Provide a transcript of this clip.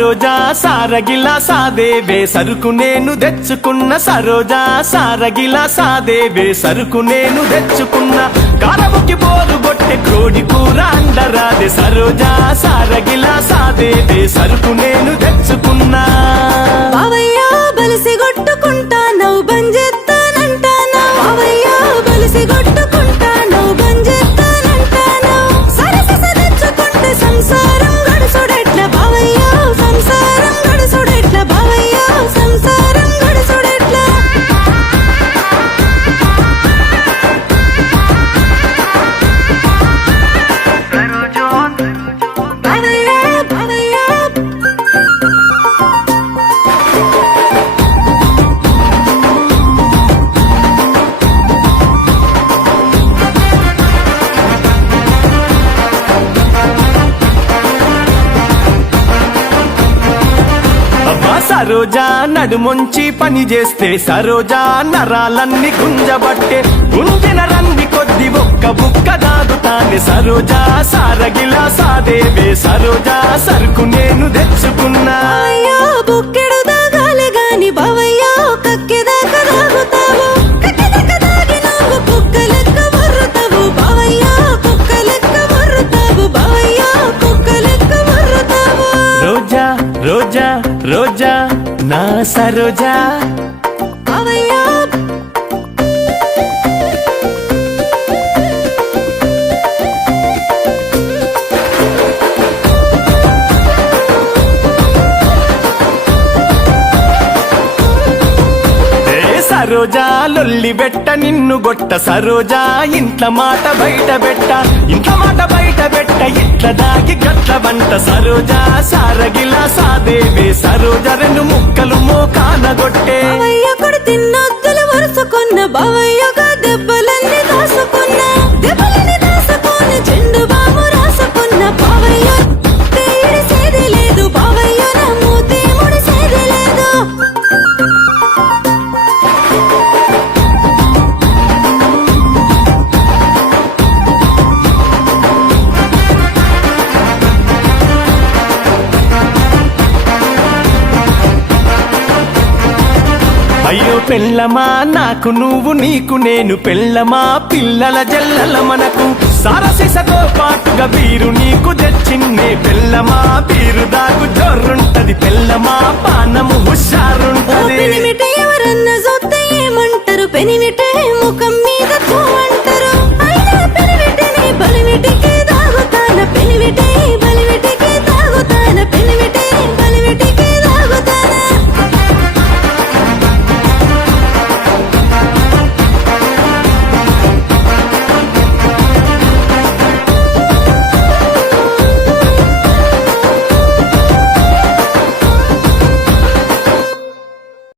సరోజా సారగిలా సాదేవే సరుకు నేను తెచ్చుకున్న సరోజా సారగిలా సాదేవే సరుకు నేను తెచ్చుకున్న కారముకి బోరు గొట్టె కోడి కూర అండరాదే సరోజా సారగిలా సాదేవే సరుకు నేను తెచ్చుకున్నా బావయ్య బలిసి కొట్టుకుంటా నవ్వు బంజెత్తానంటానా బావయ్య బలిసి కొట్టుకుంటా నవ్వు బంజెత్తానంటానా సరస తెచ్చుకుంటే సంసారం గడుసుడెట్ల బావయ్య సంసారం గడుసుడెట్ల బావయ్య సంసారం గడుసుడెట్ల బావయ్య బావయ్య అబ్బా సరోజా నడుమొంచి పని చేస్తే సరోజా నరాలన్నీ గుంజబట్టే గుంజిన రంది కొద్ది ఒక్క బుక్క దాదుతానే సరోజా సారగిలా సాదేవే సరోజా సరుకు నేను తెచ్చుకున్నా బావయ్య బుక్కెడు దాగాలి గాని బావయ్య కక్కెదాకా దాగుతావు కక్కెదాకా దాగి నువ్వు కుక్క లెక్క వర్రుతావు బావయ్య కుక్క లెక్క వర్రుతావు బావయ్య కుక్క లెక్క వర్రుతావు రోజా రోజా రోజా నా సరోజా బావయ్య సరోజా లొల్లి బెట్ట నిన్ను గొట్ట సరోజా ఇంట్ల మాట బయట బెట్ట ఇంట్ల మాట బయట బెట్ట ఇట్ల దాగి గట్ల వంట సరోజా సారగిలా సాదేవే సరోజా రెండు ముక్కలు మోకాన గొట్టే బావయ్య కొడు తిన్నొత్తులు వరుసుకున్న బావయ్యగా దెబ్బలన్నీ దాసుకున్న దెబ్బలన్నీ దాసుకొని చెండు బాము రాసుకున్న బావయ్య తేడిసేది లేదు బావయ్య నా మూతి ముడిసేది లేదు అయ్యో పెళ్ళమా నాకు నువ్వు నీకు నేను పెళ్ళమా పిల్లల జల్లల మనకు సారసిసతో పాటుగా బీరు నీకు తెచ్చిన్నే పెళ్ళమా బీరు దాగు జోరుంటది పెళ్ళమా పానము హుషారుంటది